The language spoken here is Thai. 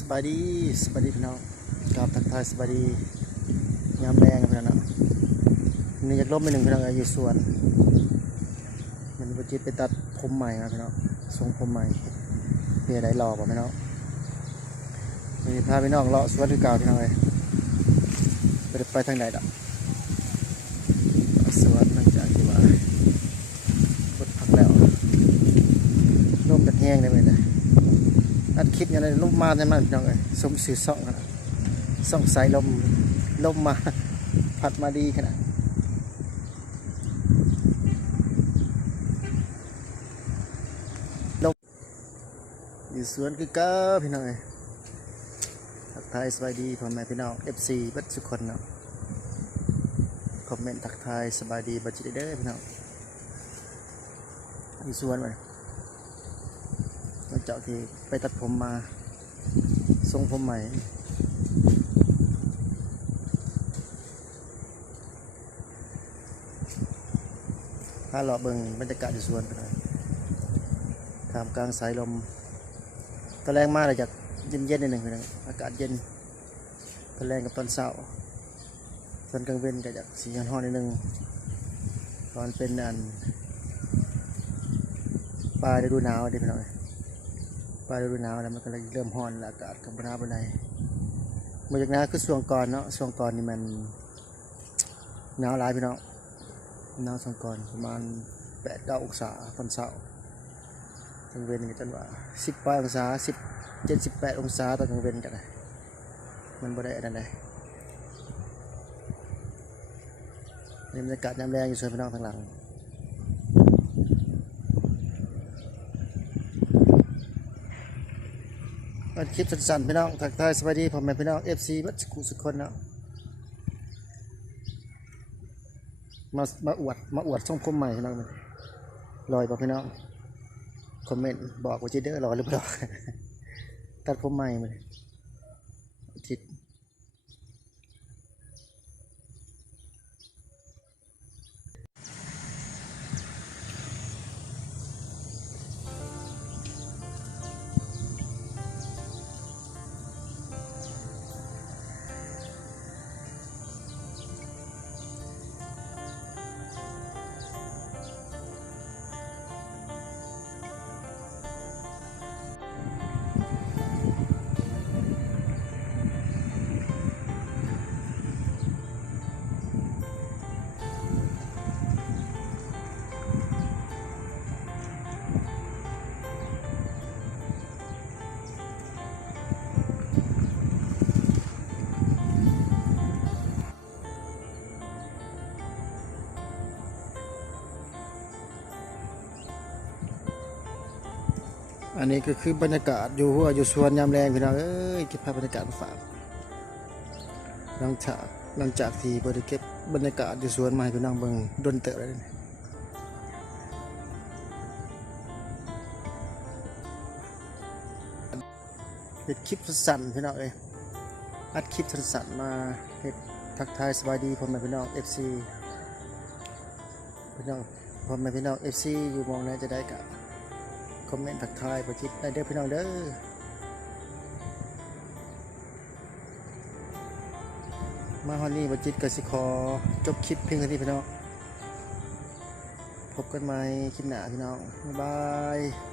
สวัสบายดีพี่น้องกราบทักทายสวัสดียามแรงพี่น้องนี่อยากลบไปหนึ่งพี่น้องอยู่สวน มันวันจิตไปตัดผมใหม่มาพี่น้องทรงผมใหม่เพื่อได้รอบ่ะพี่น้องมีพาพี่น้องเลาะสวนคือเก่าพี่น้องเลยไปไปทางไหนดอกสวนหลังจากที่ว่าบดพักแล้วร่มกันแห้งได้ไหมเนี่ย อัดคลิปอย่างไรลมมาในมันพี่น้องเอ้ยสมสื่อส่องขนาดส่องสายลมลมมาพัดมาดีขนาดลมอยู่สวนคือก้าพี่น้องเอ้ยทักทายสบายดีพ่อแม่พี่น้อง FC บัดสุคนเนาะคอมเมนต์ทักทายสบายดีบัดจิตเด้อพี่น้องอยู่สวนไป หลังจาที่ไปตัดผมมาทรงผมใหม่ถ้าเราเบิ่งบรรยากาศในสวนไปหน่อยทามกลางสายลมตอนแรงมากเลยจากเย็นๆนิดหนึ่งไปหน่อยอากาศเย็นตอนแรงกับตอนเช้าตอนกลางเว้นก็จากสีห้อนๆนิดหนึ่งตอนเป็นอันปลายฤดูหนาวเด็กหน่อย ลายฤดูหนาวแล้วมันก็เลยเริ่มร้อนแล้วอากาศกับหนาวไปไหนมาจากนั้นคือช่วงก่อนเนาะช่วงก่อนนี่มันหนาวหลายพี่น้องหนาวช่วงก่อนประมาณแปดเก้าองศาตอนเช้าตอนเว้นก็จนว่าสิบปลายองศาสิบเจ็ดสิบแปดองศาตอนกลางเวนกันเลยมันบ่ได้อันนั้นเลยนี่บรรยากาศยามแรงอยู่ส่วนพี่น้องทางหลัง อันคลิปสั้นๆพี่น้องทักทายสวัสดีผมแม่พี่น้องเอฟซีบัดสกุสุคนเนาะมามาอวดมาอวดช่องคมใหม่พี่น้องลอยบอกพี่น้องคอมเมนต์บอกว่าจะเด้อรอหรือเปล่าตัดผมใหม่มาทิศ อันนี้ก็คือบรรยากาศอยู่หัวอยู่สวนยามแรงพี่น้องเอ้ยเก็บภาพบรรยากาศมาฝากหลังจากหลังจากที่บริเก็บบรรยากาศอยู่สวนมาให้พี่น้องเบิ่งดนเตอะเลยเฮ็ดคลิปสั้นพี่น้องเอ้ยอัดคลิปสั้นมาเฮ็ดทักทายสบายดีพ่อแม่พี่น้อง FC พี่น้องพ่อแม่พี่น้อง FC อยู่มองไหนจะได้กะ คอมเมนต์ทักทายประชิดได้เด้อพี่น้องเด้อมาฮอนนี่ประจิตกสิคอจบคลิปเพียงเท่านี้พี่น้องพบกันใหม่คลิปหน้าพี่น้องบ๊ายบาย